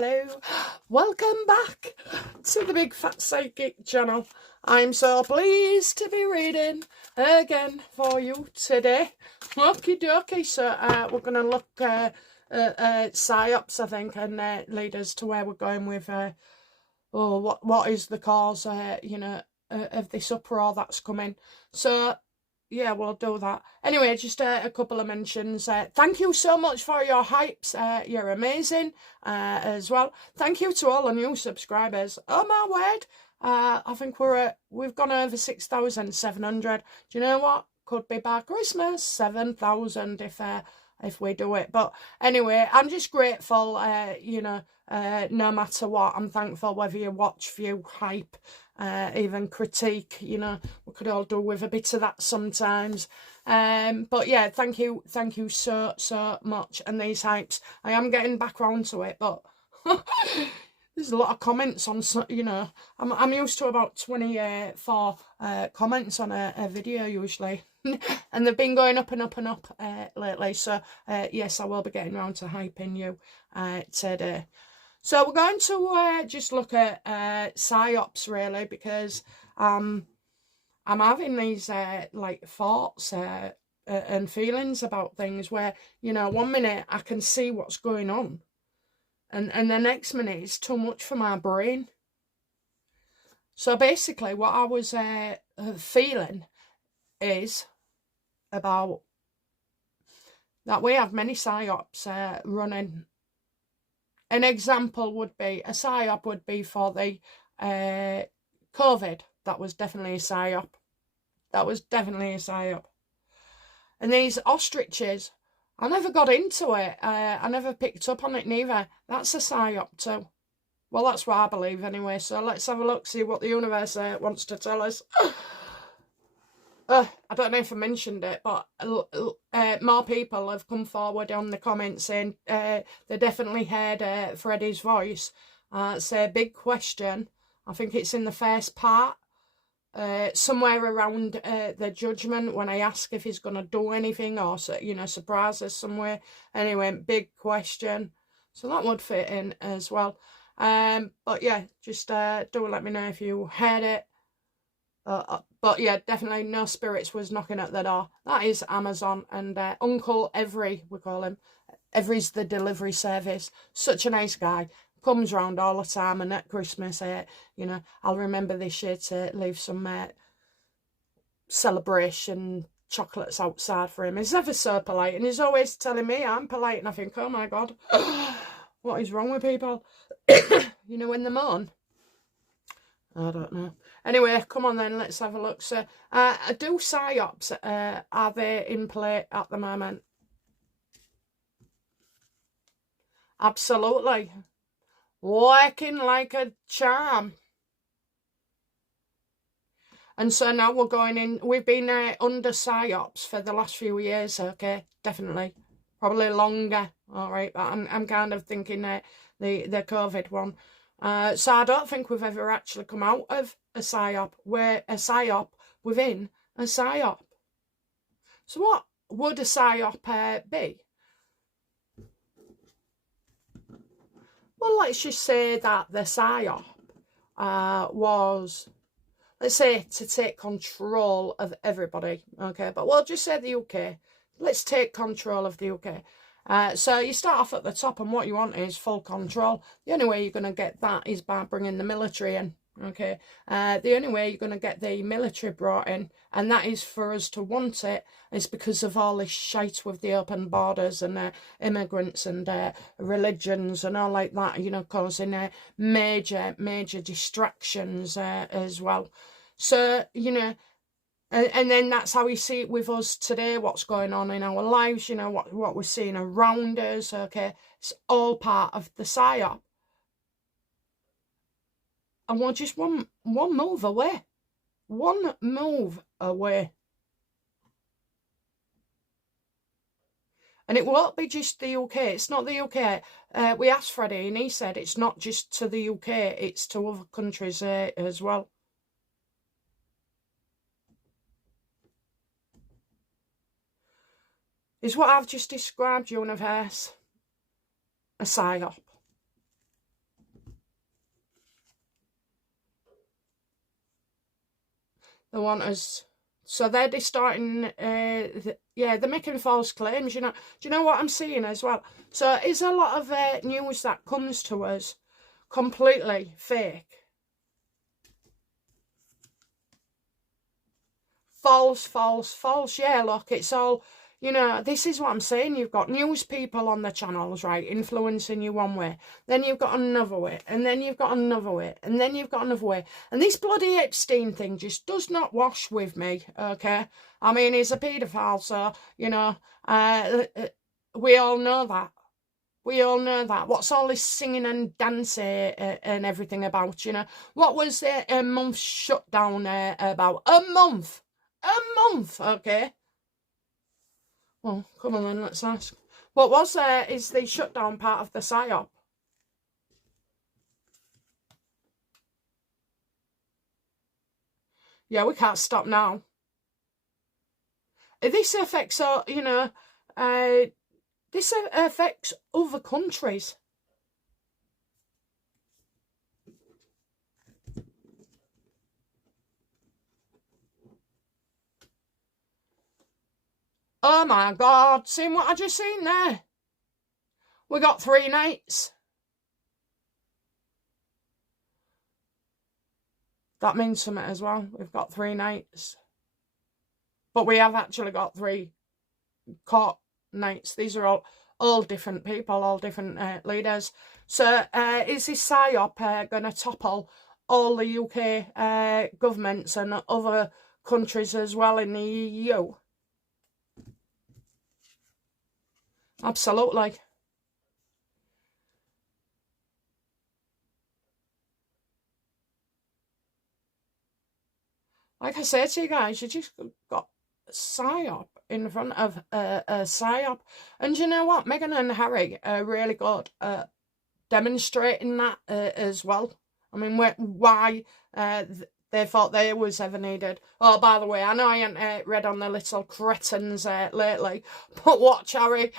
hello. Welcome back to the Big Fat Psychic channel. I'm so pleased to be reading again for you today. Okie dokie, so we're going to look at psyops, I think, and lead us to where we're going with what is the cause, of this uproar that's coming. So yeah, we'll do that. Anyway, just a couple of mentions. Thank you so much for your hypes. You're amazing as well. Thank you to all the new subscribers. Oh my word. I think we've gone over 6,700. Do you know what? Could be by Christmas, 7,000 if we do it. But anyway, I'm just grateful, no matter what. I'm thankful whether you watch, view, hype, even critique, we could all do with a bit of that sometimes. But yeah, thank you so much. And these hypes, I am getting back round to it, but there's a lot of comments on, I'm used to about 24 comments on a video usually. And they've been going up and up and up lately. So yes, I will be getting round to hyping you today. So we're going to just look at psyops really, because I'm having these thoughts and feelings about things where, 1 minute I can see what's going on, and the next minute it's too much for my brain. So basically what I was feeling is about that we have many psyops running. An example would be, a psyop would be for the COVID. That was definitely a psyop. And these ostriches, I never got into it. I never picked up on it neither. That's a psyop too. Well, that's what I believe anyway. So let's have a look, see what the universe wants to tell us. I don't know if I mentioned it, but more people have come forward on the comments saying they definitely heard Freddie's voice say big question. I think it's in the first part, somewhere around the judgment, when I ask if he's going to do anything or, surprise us somewhere. Anyway, big question. So that would fit in as well. But yeah, just do let me know if you heard it. But yeah, definitely no spirits was knocking at the door. That is Amazon, and Uncle Every, we call him. Every's the delivery service. Such a nice guy. Comes round all the time, and at Christmas, I'll remember this year to leave some celebration chocolates outside for him. He's ever so polite, and he's always telling me I'm polite, and I think, oh my God, what is wrong with people? When they moan. I don't know. Anyway, come on then, let's have a look. So, do psyops, are they in play at the moment? Absolutely. Working like a charm. And so now we're going in, we've been under psyops for the last few years, okay, definitely. Probably longer, all right, but I'm kind of thinking the COVID one. So I don't think we've ever actually come out of a psyop. We're a psyop within a psyop. So what would a psyop be? Well, let's just say that the psyop was, let's say, to take control of everybody, okay? But we'll just say the UK. Let's take control of the UK. So you start off at the top, and what you want is full control. The only way you're going to get that is by bringing the military in, okay? The only way you're going to get the military brought in, and that is for us to want it, is because of all this shite with the open borders and immigrants and religions and all like that, causing major distractions as well. So, and then that's how we see it with us today, what's going on in our lives, what we're seeing around us, okay? It's all part of the psyop. And we're just one move away. One move away. And it won't be just the UK. It's not the UK. We asked Freddie, and he said it's not just to the UK, it's to other countries as well. Is what I've just described, universe, a psyop. They want us. So they're distorting, yeah, they're making false claims, you know. Do you know what I'm seeing as well? So is a lot of news that comes to us completely fake? False, false, false. Yeah, look, it's all, you know, this is what I'm saying. You've got news people on the channels, right, influencing you one way. Then you've got another way. And then you've got another way. And then you've got another way. And this bloody Epstein thing just does not wash with me, okay? I mean, he's a paedophile, so, you know, we all know that. We all know that. What's all this singing and dancing and everything about, you know? What was a month shutdown about? A month! A month, okay? Well, come on then, let's ask. What was is the shutdown part of the Psyop? Yeah, we can't stop now. This affects, you know, this affects other countries. Oh my God, seen what I just seen there? We got 3 nights. That means something as well. We've got 3 nights. But we have actually got 3 court nights. These are all different people, all different leaders. So is this Psyop going to topple all the UK governments and other countries as well in the EU? Absolutely. Like I said to you guys, you just got Psyop in front of a Psyop. And you know what? Meghan and Harry are really good at demonstrating that as well. I mean, why they thought they was ever needed. Oh, by the way, I know I ain't read on the little cretins lately, but watch Harry,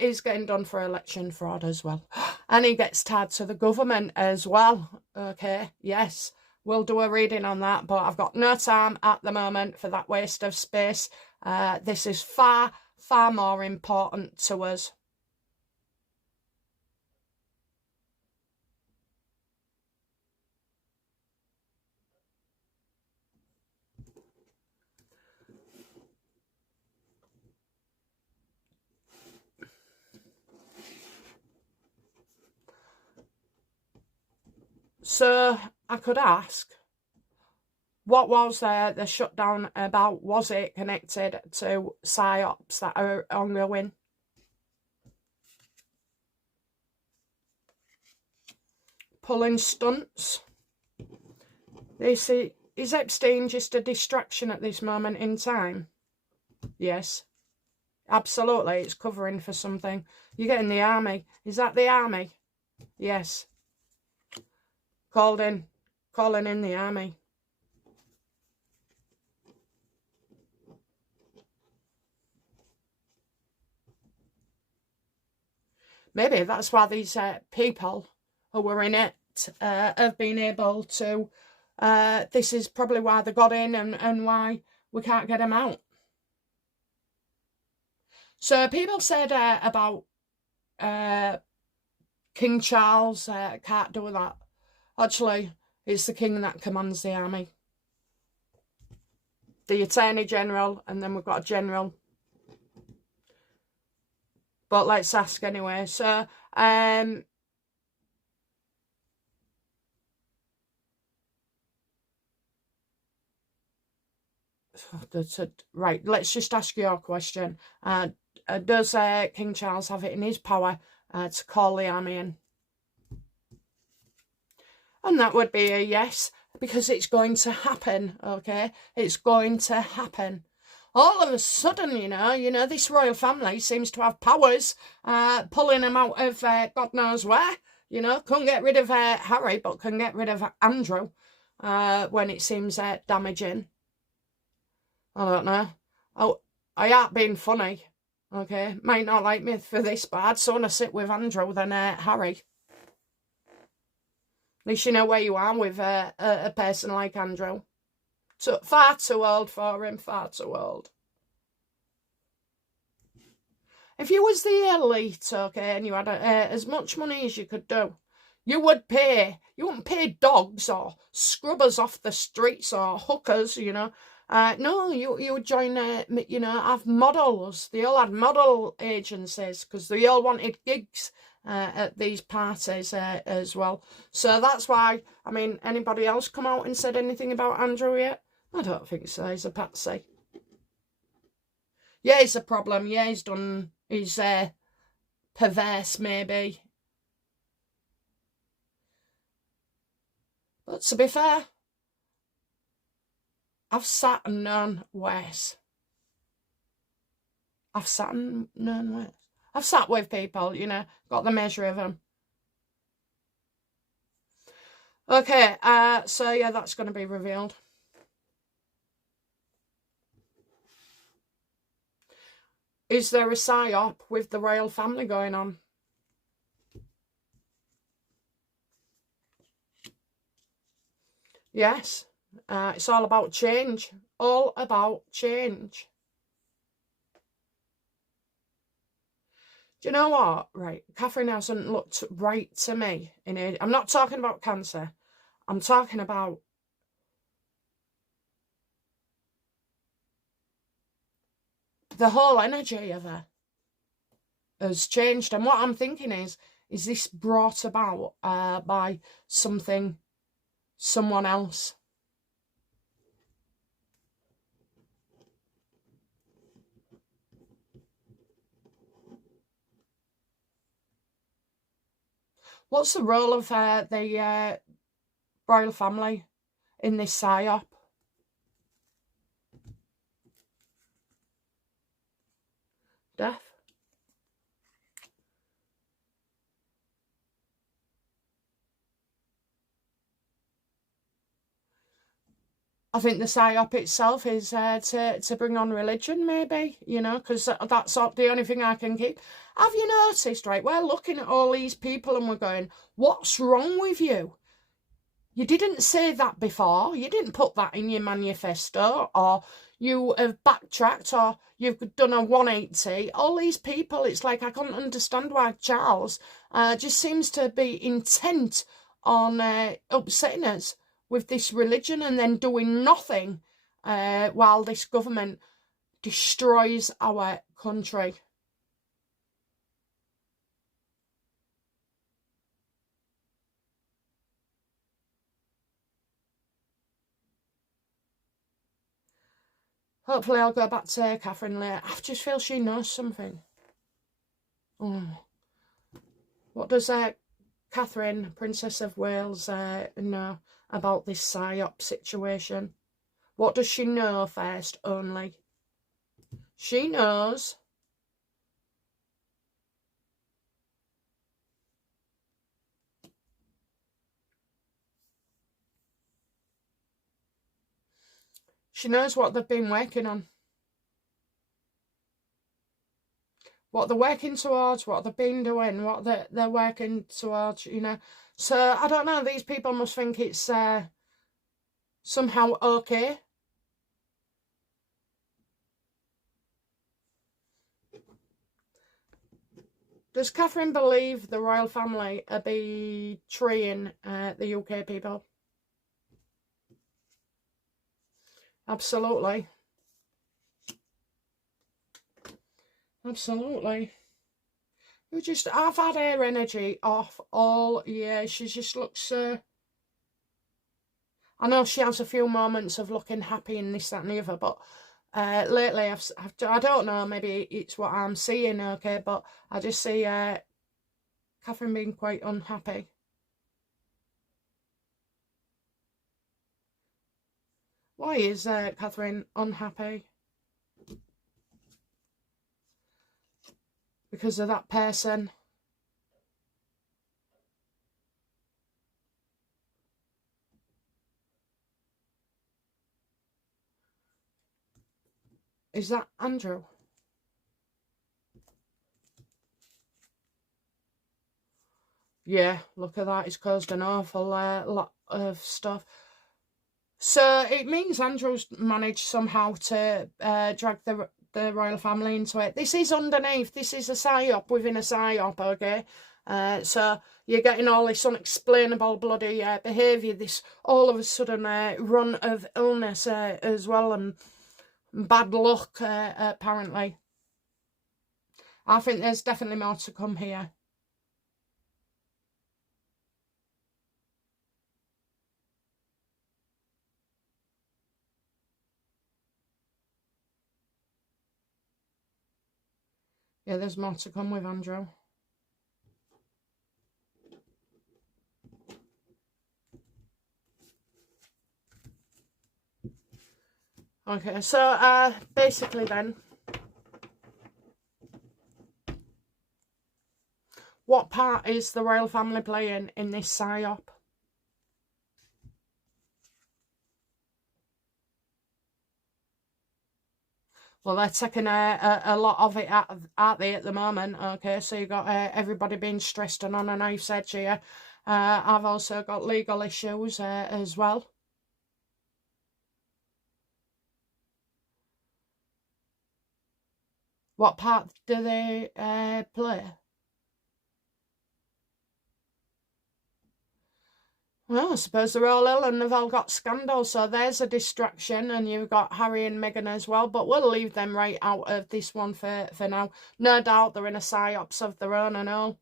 he's getting done for election fraud as well. And he gets tied to the government as well. Okay, yes, we'll do a reading on that, but I've got no time at the moment for that waste of space. This is far, far more important to us. So I could ask, what was the shutdown about? Was it connected to psyops that are ongoing? Pulling stunts? Is Epstein just a distraction at this moment in time? Yes. Absolutely, it's covering for something. You're getting the army. Is that the army? Yes. Calling in the army. Maybe that's why these people who were in it have been able to, this is probably why they got in and why we can't get them out. So people said about King Charles can't do that. Actually, it's the king that commands the army. The Attorney General, and then we've got a general. But let's ask anyway. So, right, let's just ask your question. Does King Charles have it in his power to call the army in? And that would be a yes, because it's going to happen, okay? It's going to happen. All of a sudden, you know, this royal family seems to have powers, pulling them out of God knows where. You know, couldn't get rid of Harry, but can get rid of Andrew when it seems damaging. I don't know. Oh, I ain't being funny, okay? Might not like me for this, but I'd sooner sit with Andrew than Harry. At least you know where you are with a person like Andrew. Far too old for him, far too old. If you was the elite, okay, and you had as much money as you could do, you wouldn't pay dogs or scrubbers off the streets or hookers, you know. No, you would join, you know, have models. They all had model agencies because they all wanted gigs at these parties as well. So that's why, I mean, anybody else come out and said anything about Andrew yet? I don't think so. He's a patsy. Yeah, he's a problem. Yeah, he's perverse maybe. But to be fair, I've sat and known worse. I've sat with people, you know, got the measure of them. Okay, so yeah, that's going to be revealed. Is there a psyop with the royal family going on? Yes, it's all about change. All about change. Do you know what? Right, Catherine hasn't looked right to me. I'm not talking about cancer. I'm talking about the whole energy of her has changed. And what I'm thinking is this brought about by someone else? What's the role of the royal family in this psyop? Death. I think the psyop itself is to bring on religion, maybe, you know, because that's the only thing I can keep. Have you noticed, right, we're looking at all these people and we're going, what's wrong with you? You didn't say that before. You didn't put that in your manifesto, or you have backtracked, or you've done a 180. All these people, it's like I can't understand why Charles just seems to be intent on upsetting us with this religion and then doing nothing while this government destroys our country. Hopefully I'll go back to Catherine later. I just feel she knows something. Oh. What does Catherine, Princess of Wales, know about this psyop situation? What does she know first only? She knows what they've been working on. What they're working towards, what they've been doing, what they're working towards, you know. So, I don't know, these people must think it's somehow okay. Does Catherine believe the royal family are betraying the UK people? Absolutely. Absolutely. I've had her energy off all year. She just looks I know she has a few moments of looking happy and this, that and the other, but lately I don't know, maybe it's what I'm seeing, okay, but I just see Catherine being quite unhappy. Why is Catherine unhappy? Because of that person. Is that Andrew? Yeah, look at that. It's caused an awful lot of stuff. So it means Andrew's managed somehow to drag the royal family into it. This is underneath. This is a psyop within a psyop, okay? So you're getting all this unexplainable bloody behaviour, this all of a sudden run of illness as well, and bad luck, apparently. I think there's definitely more to come here. Yeah, there's more to come with Andrew. Okay, so basically then, what part is the royal family playing in this psyop? Well, they're taking a lot of it out there at the moment. Okay, so you've got everybody being stressed and on a knife's edge here. I've also got legal issues as well. What part do they play? Well, I suppose they're all ill and they've all got scandals, so there's a distraction, and you've got Harry and Meghan as well, but we'll leave them right out of this one for now. No doubt they're in a psyops of their own and all.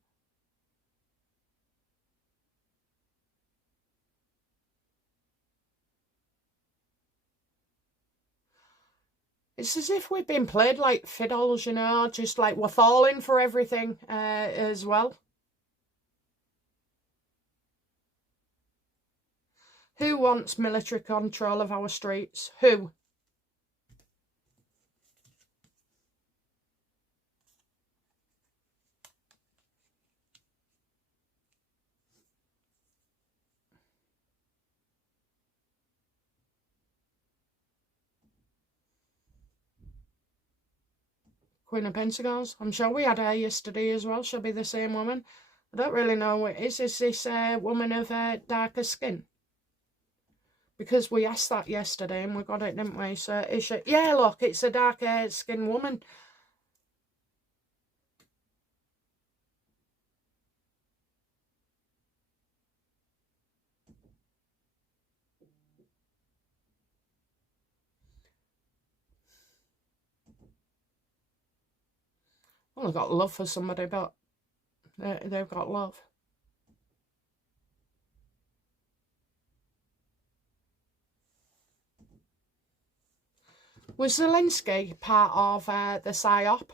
It's as if we've been played like fiddles, you know, just like we're falling for everything as well. Who wants military control of our streets? Who? Queen of Pentacles. I'm sure we had her yesterday as well. She'll be the same woman. I don't really know what it is. Is this woman of darker skin? Because we asked that yesterday and we got it, didn't we? So is she? Yeah, look, it's a darker skin woman. Well, they've got love for somebody, but they've got love. Was Zelensky part of the psyop?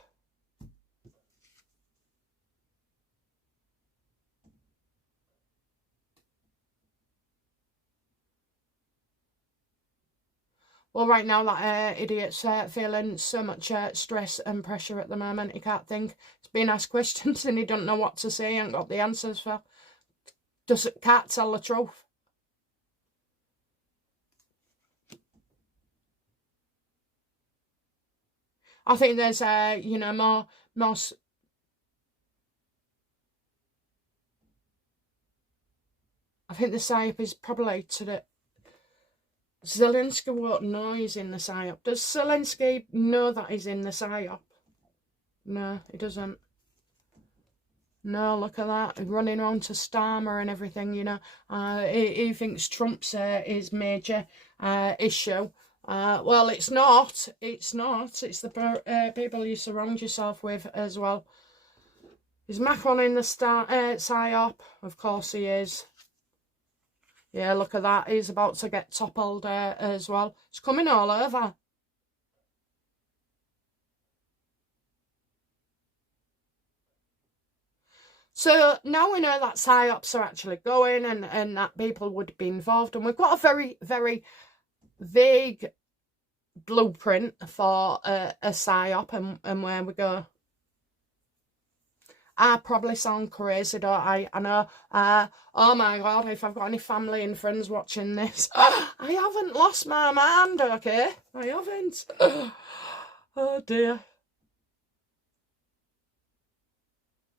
Well, right now that idiot's feeling so much stress and pressure at the moment, he can't think. He's been asked questions and he don't know what to say and got the answers for. Can't tell the truth. I think there's, you know, more. I think the psyop is probably to the. Zelensky won't know he's in the psyop. Does Zelensky know that he's in the psyop? No, he doesn't. No, look at that. He's running around to Starmer and everything, you know. He thinks Trump's his major issue. Well, it's not. It's not. It's the people you surround yourself with as well. Is Macron in the psyop? Of course he is. Yeah, look at that. He's about to get toppled as well. It's coming all over. So now we know that psyops are actually going and that people would be involved. And we've got a very, very vague blueprint for a psyop and where we go. I probably sound crazy, don't I? I know. Oh my God, if I've got any family and friends watching this, I haven't lost my mind, okay? I haven't. Oh dear.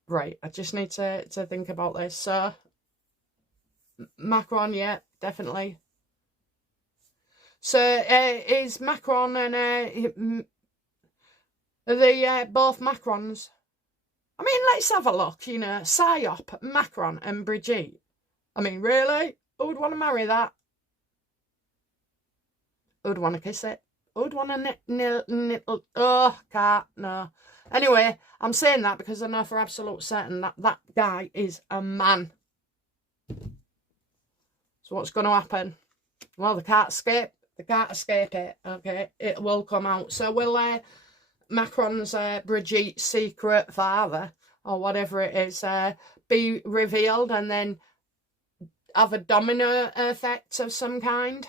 Right, I just need to think about this. So, Macron, yeah, definitely. So is Macron and are they both Macrons? I mean, let's have a look, you know, Psyop, Macron and Brigitte. I mean, really? Who would want to marry that? Who'd want to kiss it? Who'd want to nittle? Oh, can't, no. Anyway, I'm saying that because I know for absolute certain that that guy is a man. So what's going to happen? Well, they can't escape. They can't escape it, okay? It will come out. So will Macron's Brigitte's secret father, or whatever it is, be revealed and then have a domino effect of some kind?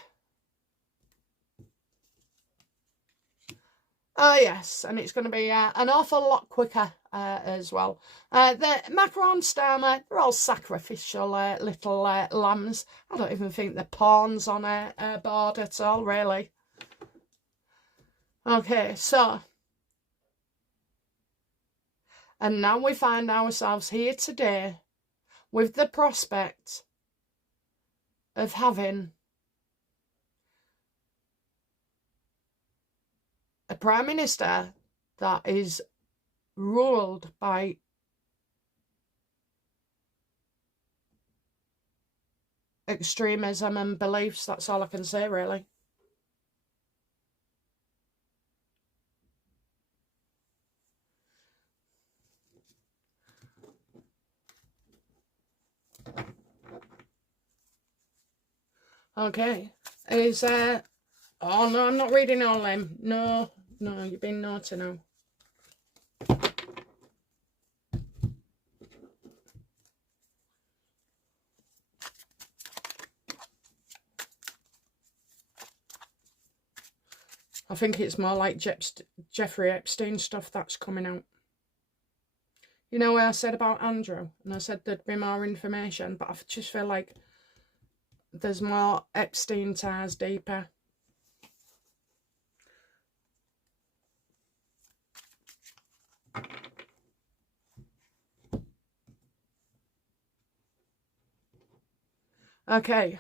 Oh, yes, and it's going to be an awful lot quicker as well. The Macron, Starmer, they're all sacrificial little lambs. I don't even think they're pawns on a board at all, really. Okay, so. And now we find ourselves here today with the prospect of having a Prime Minister that is ruled by extremism and beliefs. That's all I can say, really. Okay. Is oh no, I'm not reading all them. No, you've been naughty now. I think it's more like Jeffrey Epstein stuff that's coming out. You know what I said about Andrew? And I said there'd be more information, but I just feel like there's more Epstein ties deeper. Okay.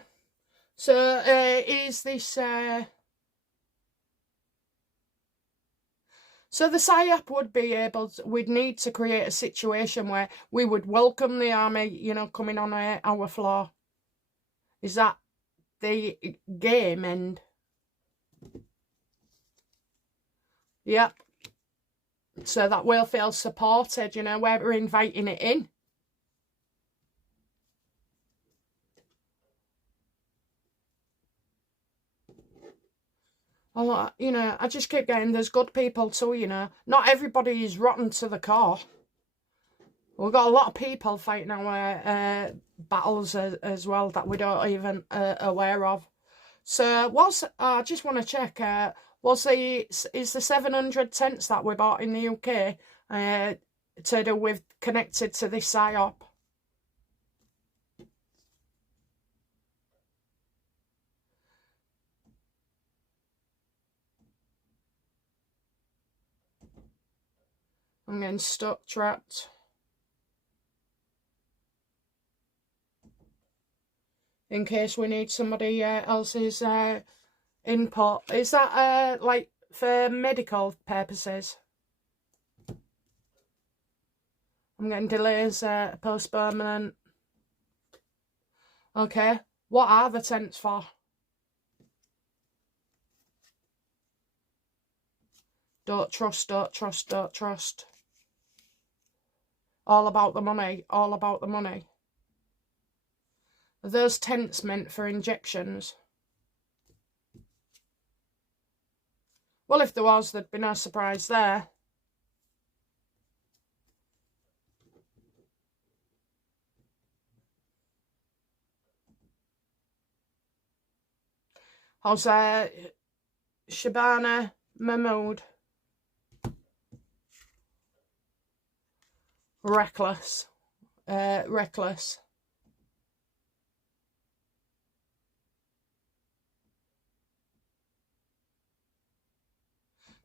So, is this... So the Psyop would be able to, we'd need to create a situation where we would welcome the army, you know, coming on our floor. Is that the game end? Yep. So that we'll feel supported, you know, where we're inviting it in. You know, I just keep getting there's good people too, you know. Not everybody is rotten to the core. We've got a lot of people fighting our battles as well that we don't even aware of. So, I just want to check, is the 700 tents that we bought in the UK to do with connected to this Psyop? I'm getting stuck, trapped. In case we need somebody else's input. Is that like for medical purposes? I'm getting delays, postponement. Okay. What are the tents for? Don't trust, don't trust, don't trust. All about the money, all about the money. Are those tents meant for injections? Well, if there was, there'd be no surprise there. How's Shabana Mahmood? Reckless. Reckless.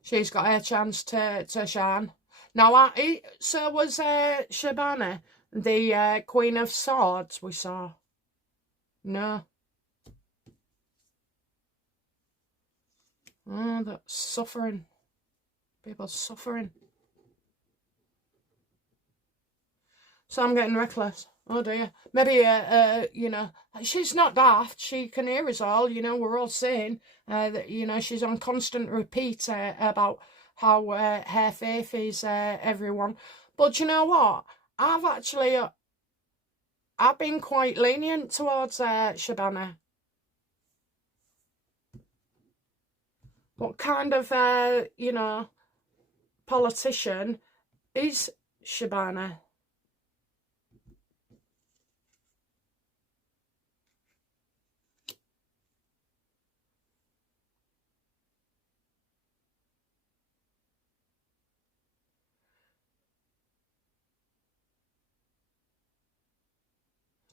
She's got her chance to shine. Now, so was Shabana the Queen of Swords we saw? No. Oh, that's suffering. People suffering. So I'm getting reckless. Oh dear. Maybe, you know, she's not daft. She can hear us all. You know, we're all saying that, you know, she's on constant repeat about how her faith is everyone. But you know what? I've actually, I've been quite lenient towards Shabana. What kind of, you know, politician is Shabana?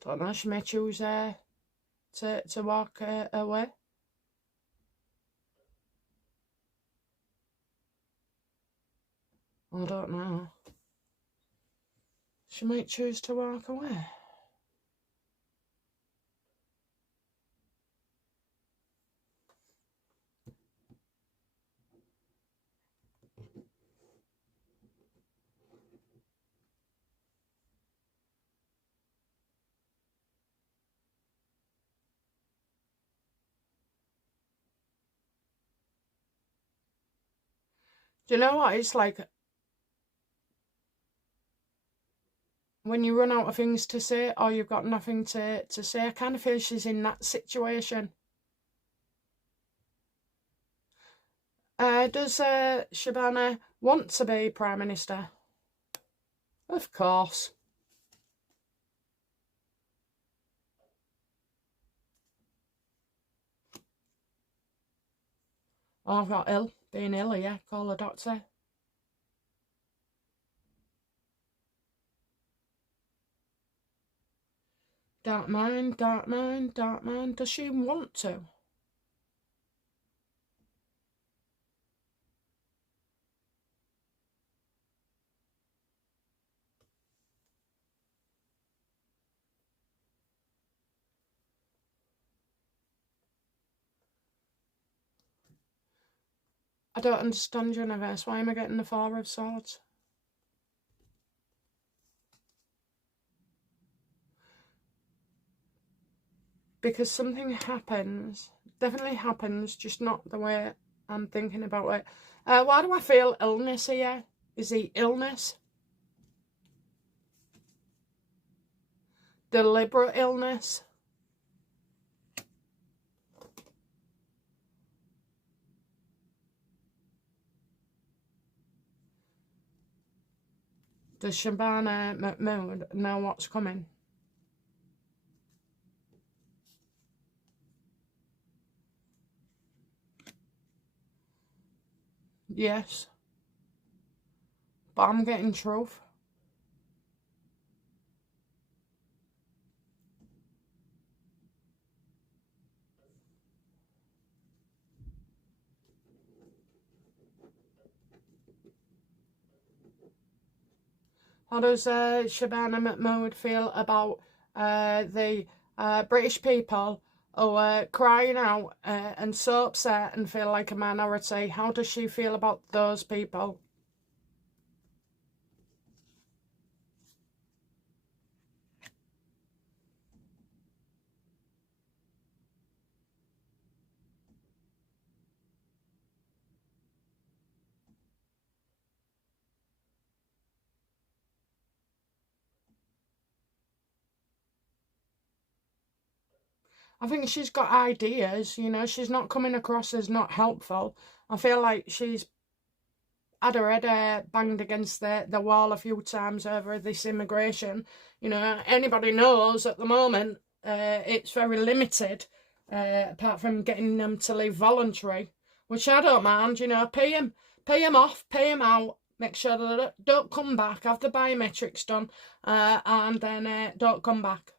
Don't know, she may choose to walk away. I don't know. She might choose to walk away. Do you know what? It's like when you run out of things to say or you've got nothing to say. I kind of feel she's in that situation. Does Shabana want to be Prime Minister? Of course. Oh, I've got ill. Being ill, yeah. Call the doctor. Don't mind, don't mind, don't mind. Does she want to? I don't understand universe. Why am I getting the Four of Swords? Because something happens, definitely happens, just not the way I'm thinking about it. Why do I feel illness here? Is he illness? Deliberate illness? Does Shabana Mahmood know what's coming? Yes. But I'm getting truth. How does Shabana Mahmood feel about the British people who are crying out and so upset and feel like a minority? How does she feel about those people? I think she's got ideas, you know, she's not coming across as not helpful. I feel like she's had her head banged against the wall a few times over this immigration. You know, anybody knows at the moment it's very limited, apart from getting them to leave voluntary, which I don't mind, you know, pay them off, pay them out, make sure that they don't come back, have the biometrics done, and then don't come back.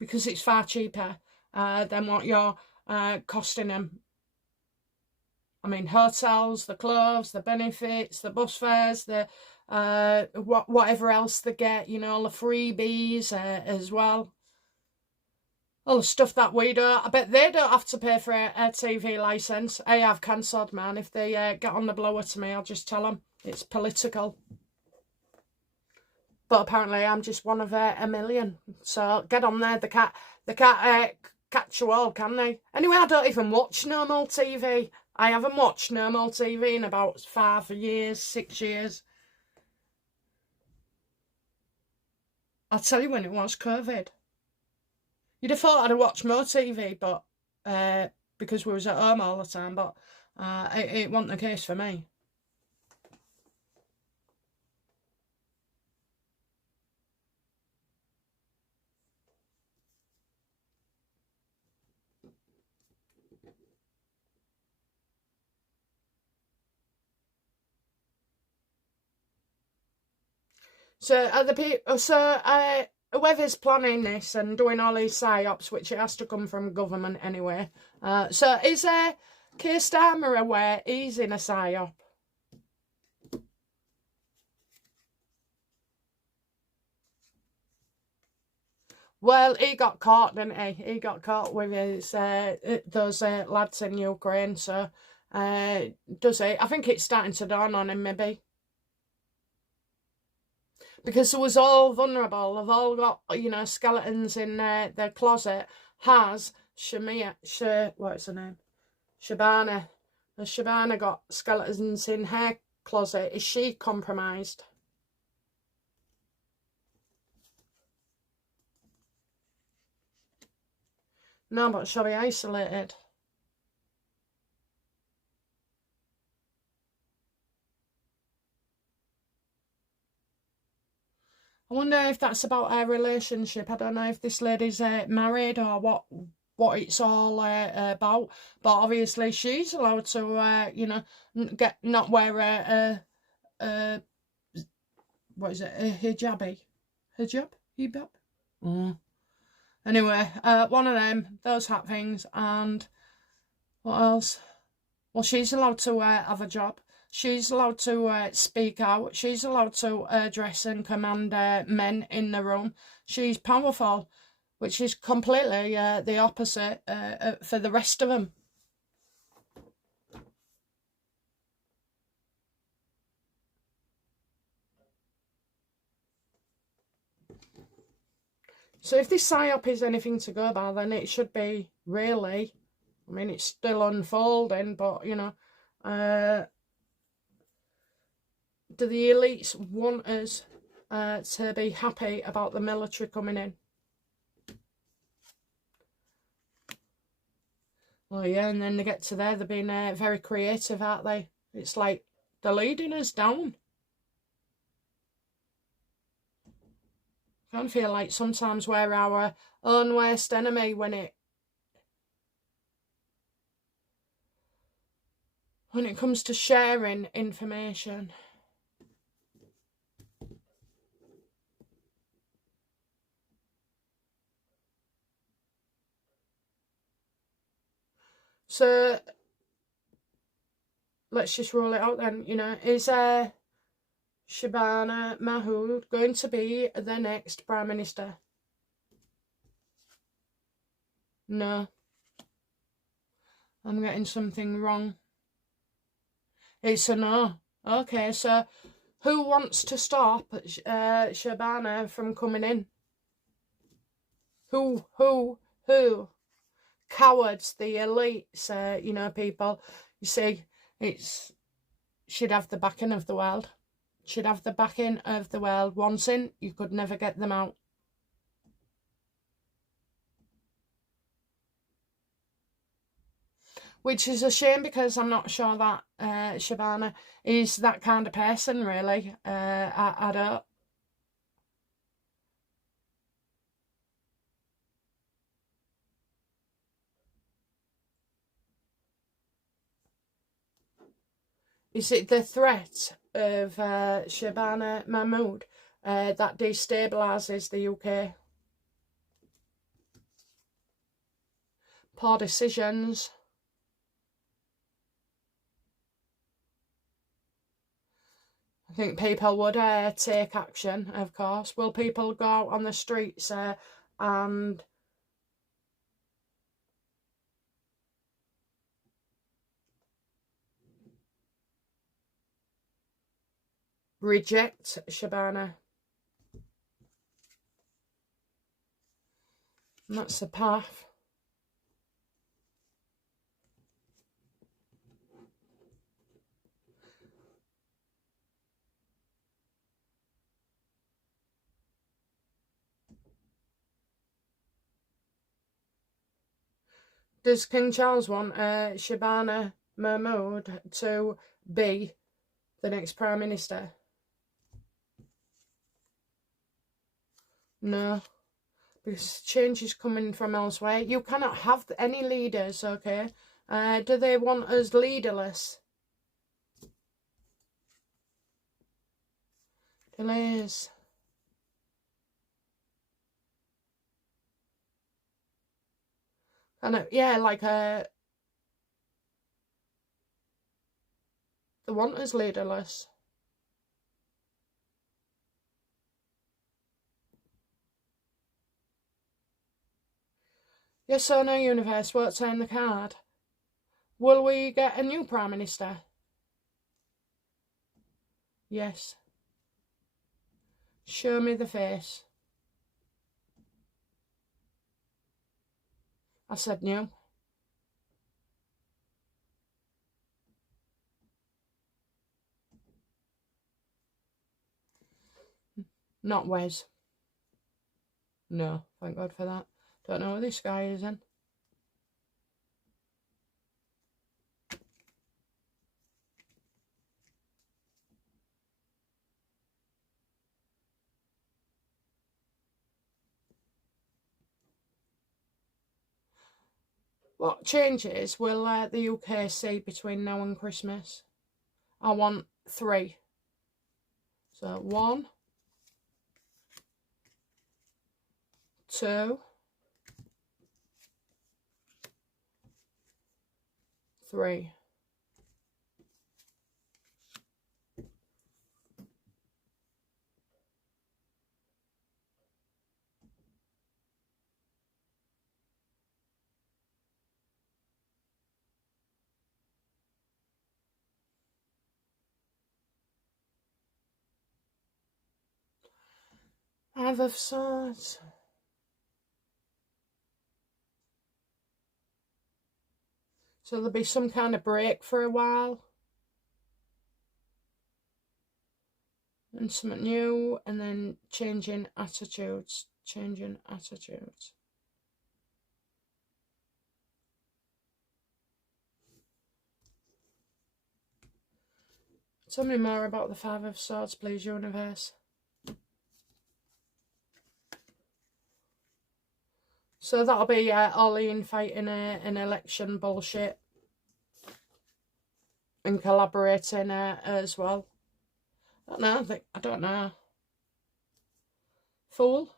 Because it's far cheaper than what you're costing them. I mean, hotels, the clothes, the benefits, the bus fares, the whatever else they get, you know, all the freebies as well. all the stuff that we do. I bet they don't have to pay for a TV licence. I have cancelled, man. If they get on the blower to me, I'll just tell them it's political. But apparently I'm just one of a million. So get on there. They can't catch you all, can they? Anyway, I don't even watch normal TV. I haven't watched normal TV in about 5 years, 6 years. I'll tell you when it was COVID. You'd have thought I'd have watched more TV, but because we was at home all the time, but it wasn't the case for me. So whoever's planning this and doing all these psyops, which it has to come from government anyway. So is Keir Starmer aware he's in a psyop? Well, he got caught, didn't he? He got caught with his those lads in Ukraine. So does he? I think it's starting to dawn on him, maybe. Because they was all vulnerable. They've all got, skeletons in their closet. Has what's her name? Shabana. Has Shabana got skeletons in her closet? Is she compromised? No, but she'll be isolated. I wonder if that's about her relationship. I don't know if this lady's married or what it's all about. But obviously she's allowed to, not wear what is it, a hijab? Hijab? Anyway, one of them, those hat things, and what else? Well, she's allowed to have a job. She's allowed to speak out. She's allowed to address and command men in the room. She's powerful, which is completely the opposite for the rest of them. So if this psyop is anything to go by, then it should be really, I mean, it's still unfolding, but, do the elites want us to be happy about the military coming in? Well, yeah, and then they get to there, they're being very creative, aren't they? It's like they're leading us down. I kind of feel like sometimes we're our own worst enemy when it comes to sharing information. So let's just roll it out then. Is Shabana Mahmood going to be the next Prime Minister? No. I'm getting something wrong. It's a no. Okay, so who wants to stop Shabana from coming in? Who? Cowards, the elites, people. You see, she'd have the backing of the world. She'd have the backing of the world. Once in, you could never get them out. Which is a shame, because I'm not sure that Shabana is that kind of person, really. I don't. Is it the threat of Shabana Mahmood that destabilises the UK? Poor decisions. I think people would take action, of course. Will people go out on the streets and Reject Shabana. And that's the path. Does King Charles want Shabana Mahmood to be the next Prime Minister? No. Because change is coming from elsewhere. You cannot have any leaders, okay? Do they want us leaderless? Delays. Kind of, yeah, like they want us leaderless. Yes or no, universe, what's on the card? Will we get a new Prime Minister? Yes. Show me the face. I said no. Not Wes. No, thank God for that. Don't know what this guy is in. What changes will the UK see between now and Christmas? I want 3. So 1, 2, 3. Five of Swords. So there'll be some kind of break for a while. And something new, and then changing attitudes. Changing attitudes. Tell me more about the Five of Swords, please, universe. So that'll be all infighting an election bullshit. And collaborating as well. I don't know. I don't know. Fool?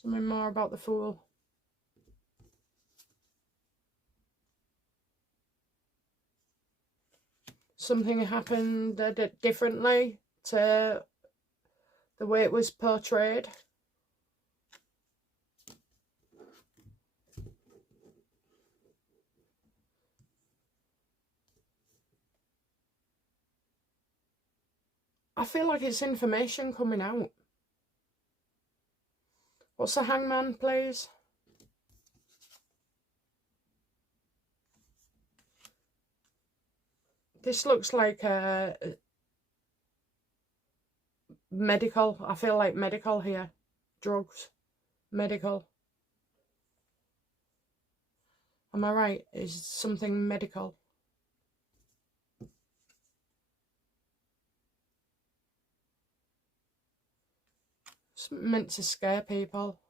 Tell me more about the Fool. Something happened differently to the way it was portrayed. I feel like it's information coming out. What's the Hangman, please? This looks like medical. I feel like medical here. Drugs. Medical. Am I right? Is something medical? It's meant to scare people.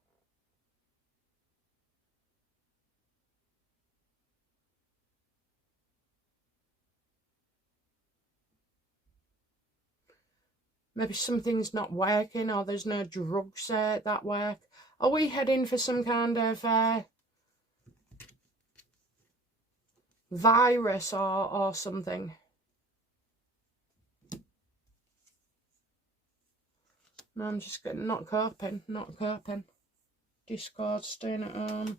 Maybe something's not working, or there's no drugs that work. Are we heading for some kind of virus or something? No, I'm just getting not coping. Discord, staying at home.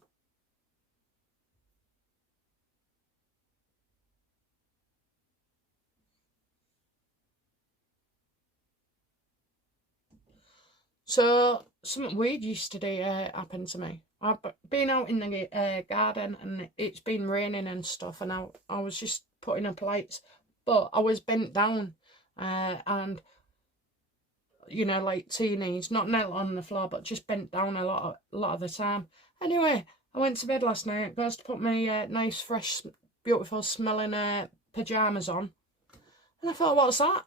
So something weird yesterday happened to me. I've been out in the garden and it's been raining and stuff, and I was just putting up lights, but I was bent down, and you know, like teenies, not knelt on the floor, but just bent down a lot of the time. Anyway, I went to bed last night, goes to put my nice, fresh, beautiful smelling pyjamas on, and I thought, what's that?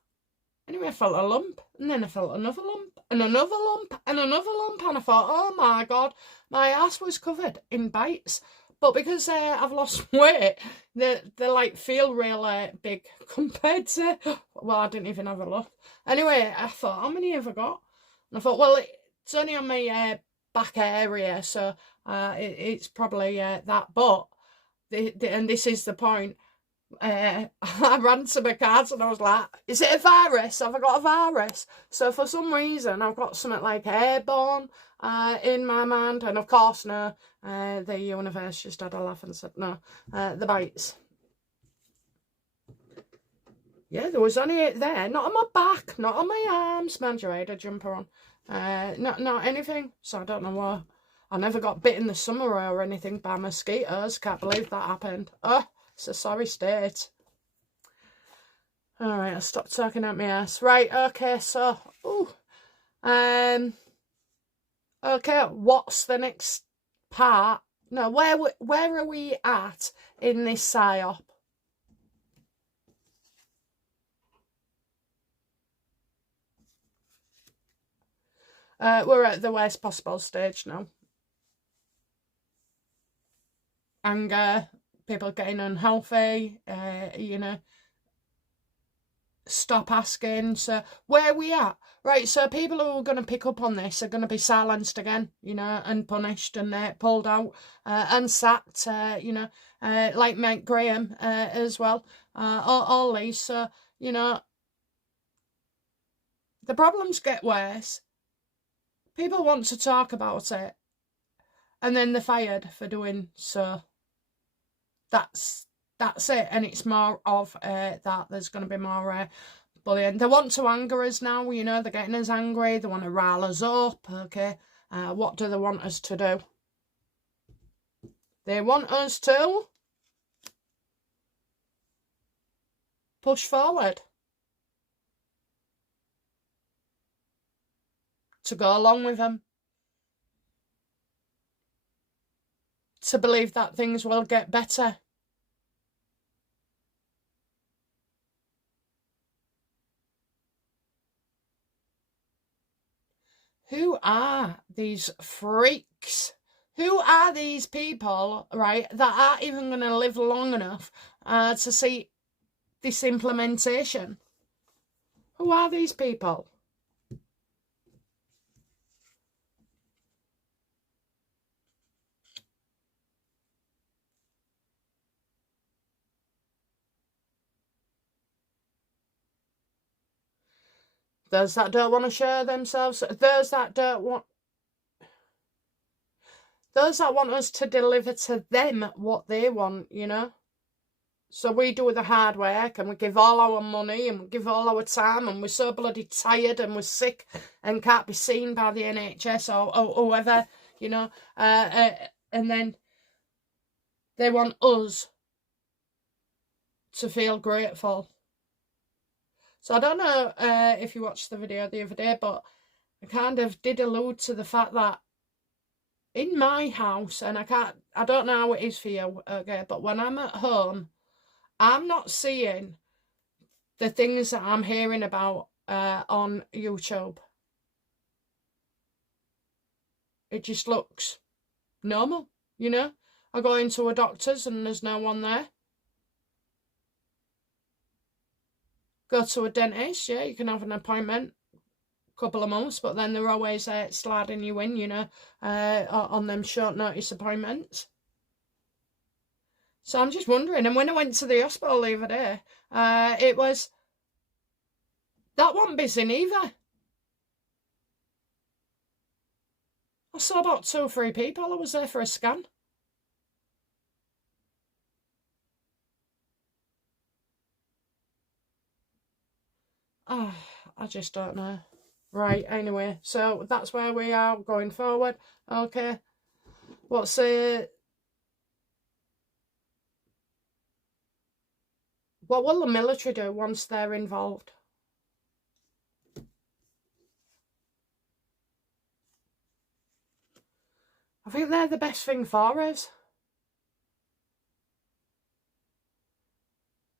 Anyway, I felt a lump, and then I felt another lump, and another lump, and another lump, and I thought, oh my God, my ass was covered in bites. But because I've lost weight, they like feel real big compared to, well, I didn't even have a look. Anyway, I thought, how many have I got? And I thought, well, it's only on my back area, so it's probably that. But, and this is the point, I ran to my cards and I was like, is it a virus? Have I got a virus? So for some reason I've got something like airborne in my mind, and of course no, the universe just had a laugh and said no, the bites. Yeah, there was only it there, not on my back, not on my arms, mind you, I had a jumper on, not anything, so I don't know why. I never got bit in the summer or anything by mosquitoes, can't believe that happened. Oh, it's a sorry state. Alright, I'll stop talking out my ass. Right, okay, so, okay, what's the next part? No, where are we at in this Psyop? We're at the worst possible stage now. Anger, people getting unhealthy, you know, stop asking. So where are we at? Right, so people who are going to pick up on this are going to be silenced again, you know, and punished and pulled out and sacked, you know, like Mike Graham as well, all these. So, you know, the problems get worse. People want to talk about it, and then they're fired for doing so. That's it, and it's more of that. There's going to be more bullying. They want to anger us now, you know, they're getting us angry, they want to rile us up, okay. What do they want us to do? They want us to push forward, to go along with them, to believe that things will get better. Who are these freaks? Who are these people, right, that aren't even going to live long enough to see this implementation? Who are these people? Those that don't want to share themselves, those that want us to deliver to them what they want, you know. So we do the hard work and we give all our money and we give all our time, and we're so bloody tired and we're sick and can't be seen by the NHS or whoever, you know, and then they want us to feel grateful. So I don't know if you watched the video the other day, but I kind of did allude to the fact that in my house, and I don't know how it is for you, okay, but when I'm at home, I'm not seeing the things that I'm hearing about on YouTube. It just looks normal, you know. I go into a doctor's and there's no one there. Go to a dentist, yeah, you can have an appointment, couple of months, but then they're always sliding you in, you know, on them short notice appointments. So I'm just wondering, and when I went to the hospital the other day, it was, that wasn't busy neither. I saw about 2 or 3 people. I was there for a scan. Oh, I just don't know. Right, anyway, so that's where we are going forward. Okay, what will the military do once they're involved? I think they're the best thing for us.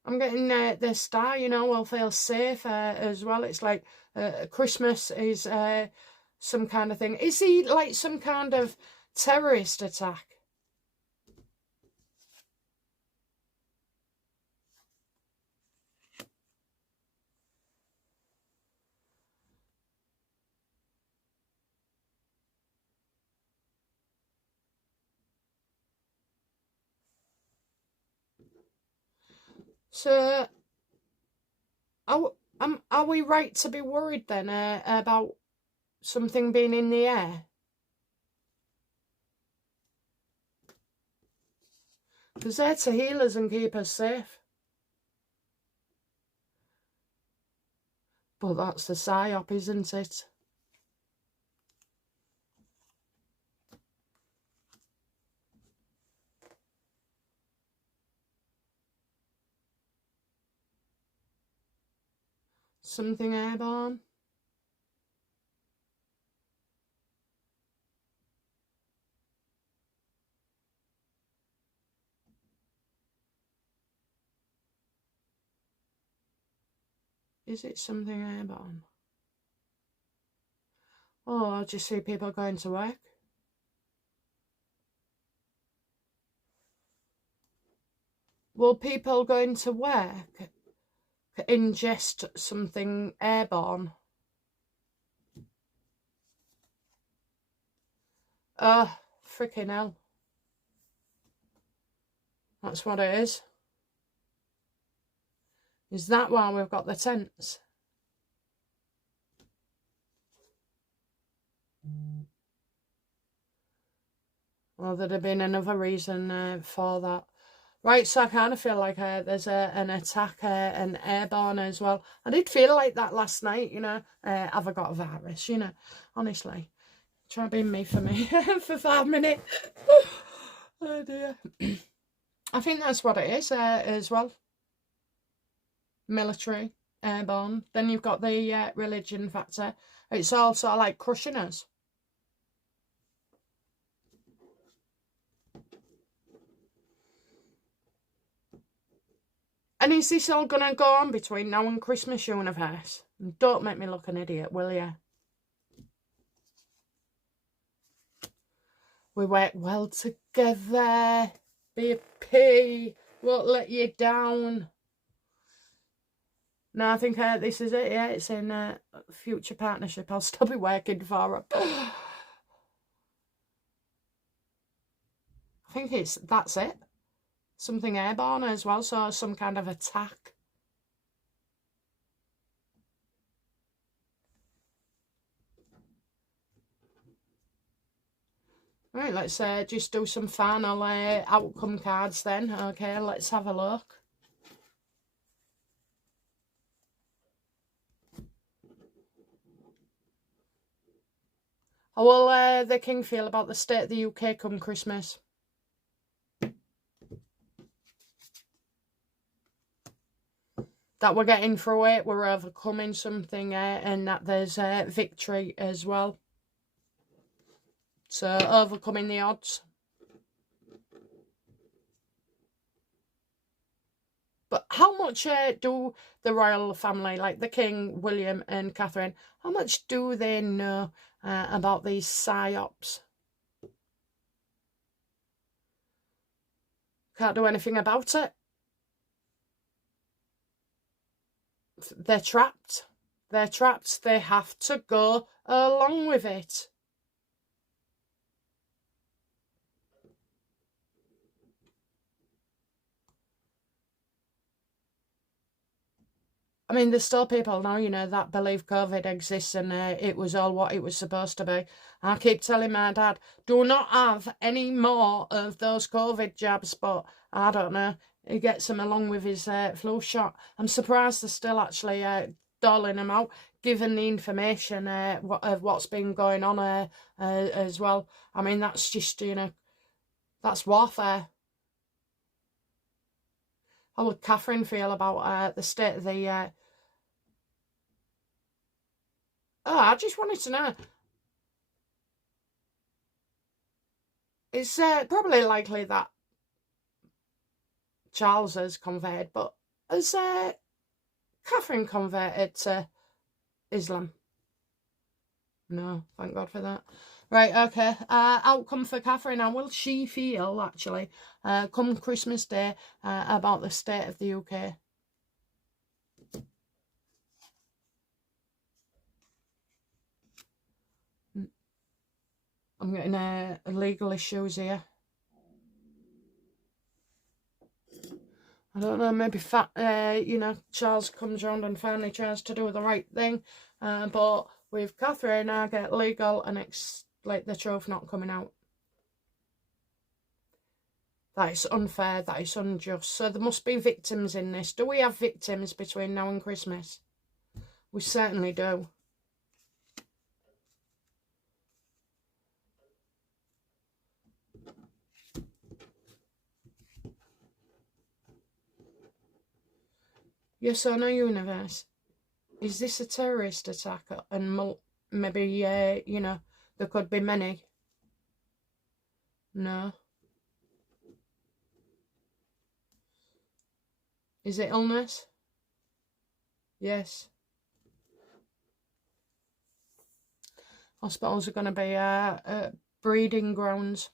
I'm getting the star, you know, will feel safe as well. It's like Christmas is some kind of thing. Is he like some kind of terrorist attack? So, are we right to be worried then about something being in the air? Because they're to heal us and keep us safe. But that's the Psyop, isn't it? Something airborne. Is it something airborne? Oh, I just see people going to work. Will people going to work ingest something airborne? Freaking hell. That's what it is. Is that why we've got the tents? Well, there'd have been another reason for that. Right, so I kind of feel like there's an attack, an airborne as well. I did feel like that last night, you know. Have I got a virus, you know? Honestly. Try being me for me for 5 minutes. Oh dear. I think that's what it is as well. Military, airborne. Then you've got the religion factor. It's all sort of like crushing us. And is this all going to go on between now and Christmas, universe? Don't make me look an idiot, will you? We work well together. BP won't let you down. No, I think this is it. Yeah, it's in future partnership. I'll still be working for her. I think that's it. Something airborne as well, so some kind of attack. Right, let's just do some final outcome cards then. Okay, let's have a look. How will the King feel about the state of the UK come Christmas? That we're getting through it, we're overcoming something, and that there's victory as well. So, overcoming the odds. But how much do the royal family, like the King, William and Catherine, how much do they know about these psyops? Can't do anything about it. They're trapped. They're trapped. They have to go along with it. I mean, there's still people now, you know, that believe COVID exists and it was all what it was supposed to be. I keep telling my dad, do not have any more of those COVID jabs, but I don't know. He gets them along with his flu shot. I'm surprised they're still actually doling them out. given the information of what's been going on as well. I mean, that's just, you know, that's warfare. How would Catherine feel about the state of the... Oh, I just wanted to know. It's probably likely that Charles has converted, but has Catherine converted to Islam? No, thank God for that. Right, okay. Outcome for Catherine. How will she feel, actually, come Christmas Day, about the state of the UK? I'm getting legal issues here. I don't know, maybe you know, Charles comes round and finally tries to do the right thing. But with Catherine, I get legal and it's like the truth not coming out. That is unfair, that is unjust. So there must be victims in this. Do we have victims between now and Christmas? We certainly do. Yes or no, universe? Is this a terrorist attack? And maybe, you know, there could be many. No. Is it illness? Yes. Hospitals are going to be breeding grounds.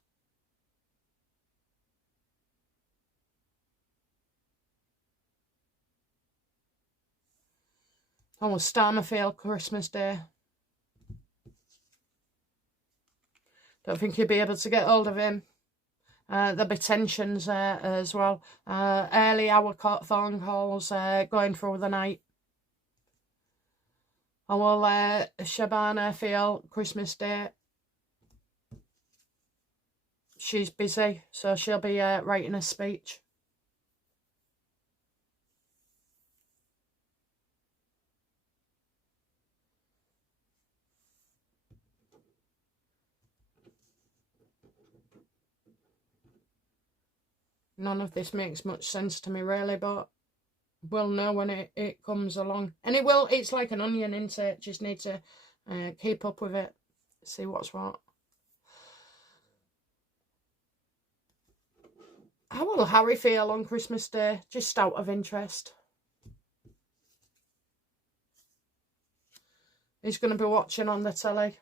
Oh, Starmerfield, Christmas Day. Don't think you'll be able to get hold of him. There'll be tensions as well. Early hour phone calls going through the night. How will Shabana feel Christmas Day? She's busy, so she'll be writing a speech. None of this makes much sense to me, really, but we'll know when it comes along. And it will, it's like an onion, isn't it? Just need to keep up with it, see what's what. How will Harry feel on Christmas Day? Just out of interest. He's going to be watching on the telly.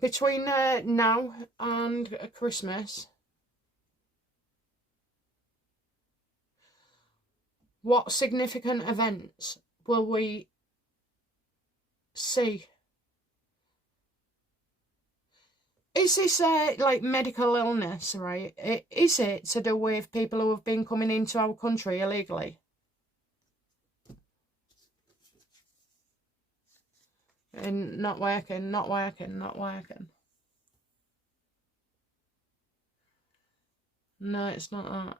Between now and Christmas, what significant events will we see? Is this like medical illness, right? Is it to do with people who have been coming into our country illegally? And not working. No, it's not that.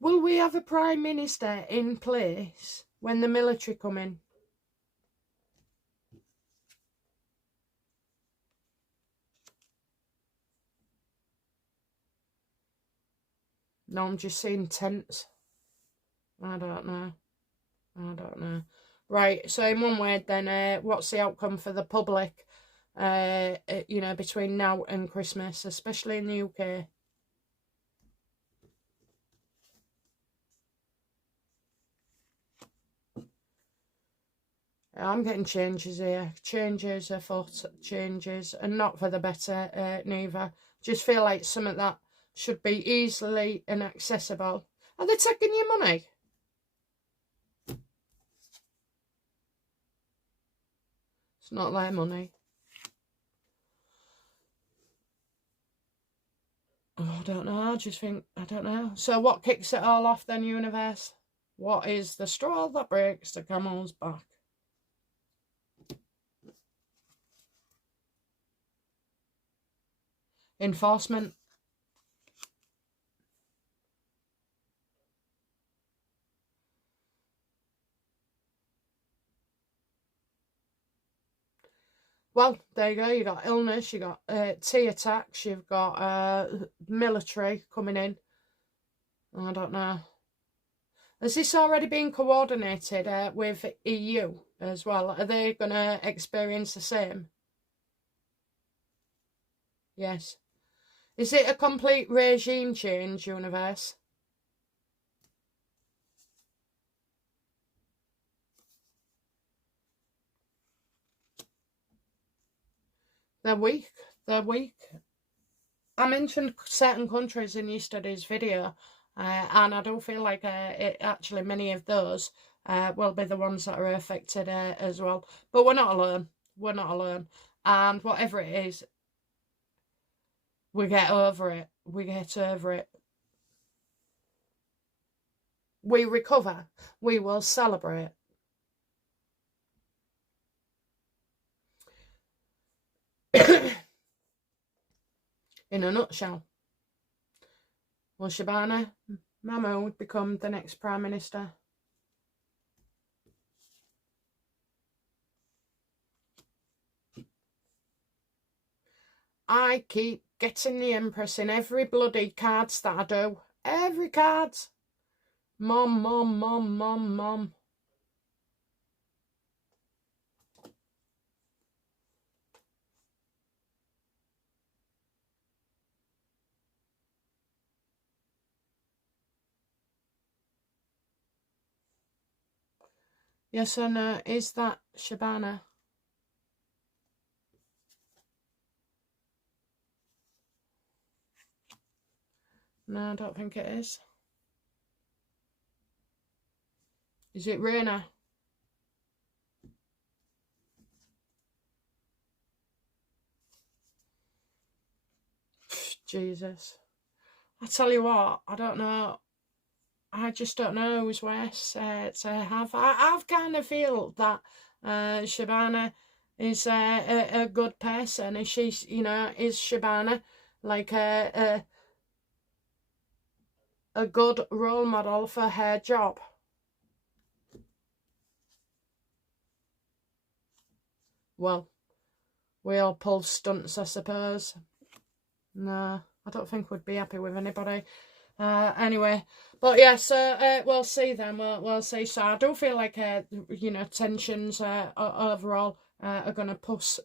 Will we have a Prime Minister in place when the military come in? No, I'm just seeing tents. I don't know. Right, so in one word then, what's the outcome for the public, you know, between now and Christmas, especially in the UK? I'm getting changes here. Changes afoot, changes, and not for the better, neither. Just feel like some of that should be easily and accessible. Are they taking your money? not their money. Oh, I don't know. I just think, I don't know. So what kicks it all off then, universe? What is the straw that breaks the camel's back? Enforcement. Well, there you go. You got illness, you got tea attacks, you've got military coming in. I don't know. Has this already been coordinated with EU as well? Are they going to experience the same? Yes. Is it a complete regime change, universe? They're weak. They're weak. I mentioned certain countries in yesterday's video, and I do feel like actually many of those will be the ones that are affected as well. But we're not alone. We're not alone. And whatever it is, we get over it. We get over it. We recover. We will celebrate. In a nutshell, will Shabana Mahmood become the next Prime Minister? I keep getting the Empress in every bloody cards that I do. Every card. Mom, mom, mom, mom, mom. Yes or no? Is that Shabana? No, I don't think it is. Is it Raina? Jesus. I tell you what, I don't know. I just don't know who's worse to have. I've kind of feel that Shabana is a good person. Is she, you know, is Shabana like a good role model for her job? Well, we all pull stunts, I suppose. No, I don't think we'd be happy with anybody. Anyway, but yeah, so we'll see then. We'll see. So I do feel like you know, tensions overall are going to push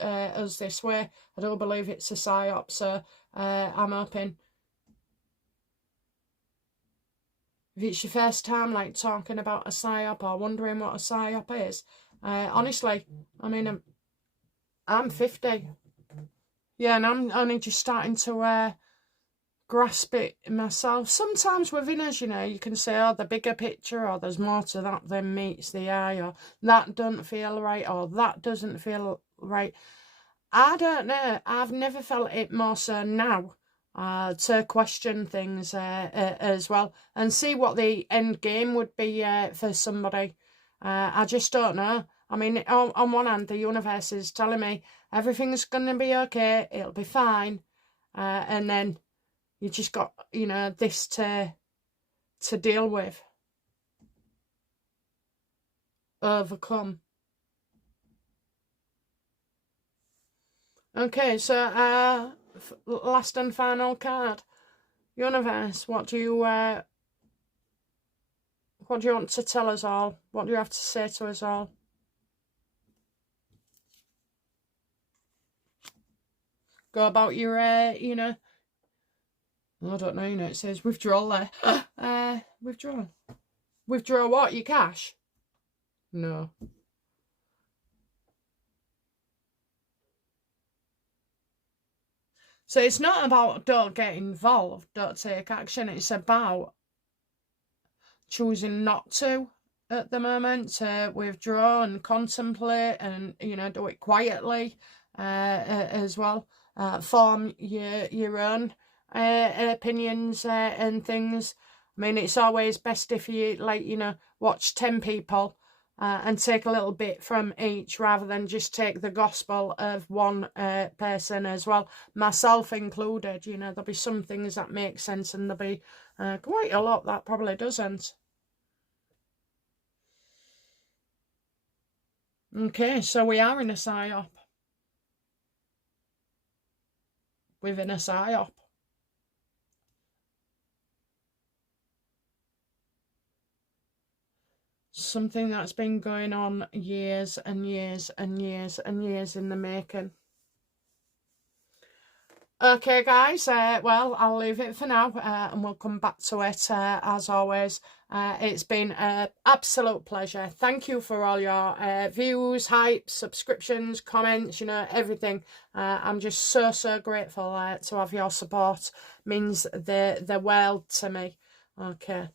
us this way. I do believe it's a psyop, so I'm hoping. If it's your first time like talking about a psyop or wondering what a psyop is, honestly, I mean, I'm 50. Yeah, and I'm only just starting to grasp it myself. Sometimes within us, you know, you can say, oh, the bigger picture, or there's more to that than meets the eye, or that doesn't feel right, or that doesn't feel right. I don't know. I've never felt it more so now. To question things as well and see what the end game would be for somebody. I just don't know. I mean, on one hand, the universe is telling me everything's going to be okay, it'll be fine, and then you just got, you know, this to deal with, overcome. Okay, so last and final card. Universe, what do you want to tell us all? What do you have to say to us all? Go about your, you know, I don't know, you know, it says withdrawal there. Withdraw. Withdraw what? Your cash? No. So it's not about don't get involved, don't take action. It's about choosing not to at the moment to withdraw and contemplate and, you know, do it quietly as well. Form your own opinions and things. I mean, it's always best if you, like, you know, watch 10 people and take a little bit from each rather than just take the gospel of one person as well, myself included. You know, there'll be some things that make sense and there'll be quite a lot that probably doesn't. Okay, so we are in a psyop. Within a psyop. Something that's been going on years and years and years and years in the making. Okay, guys, well, I'll leave it for now and we'll come back to it as always. It's been an absolute pleasure. Thank you for all your views, hype, subscriptions, comments, you know, everything. I'm just so grateful to have your support. It means the world to me. Okay.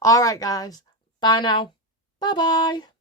All right, guys. Bye now. Bye-bye.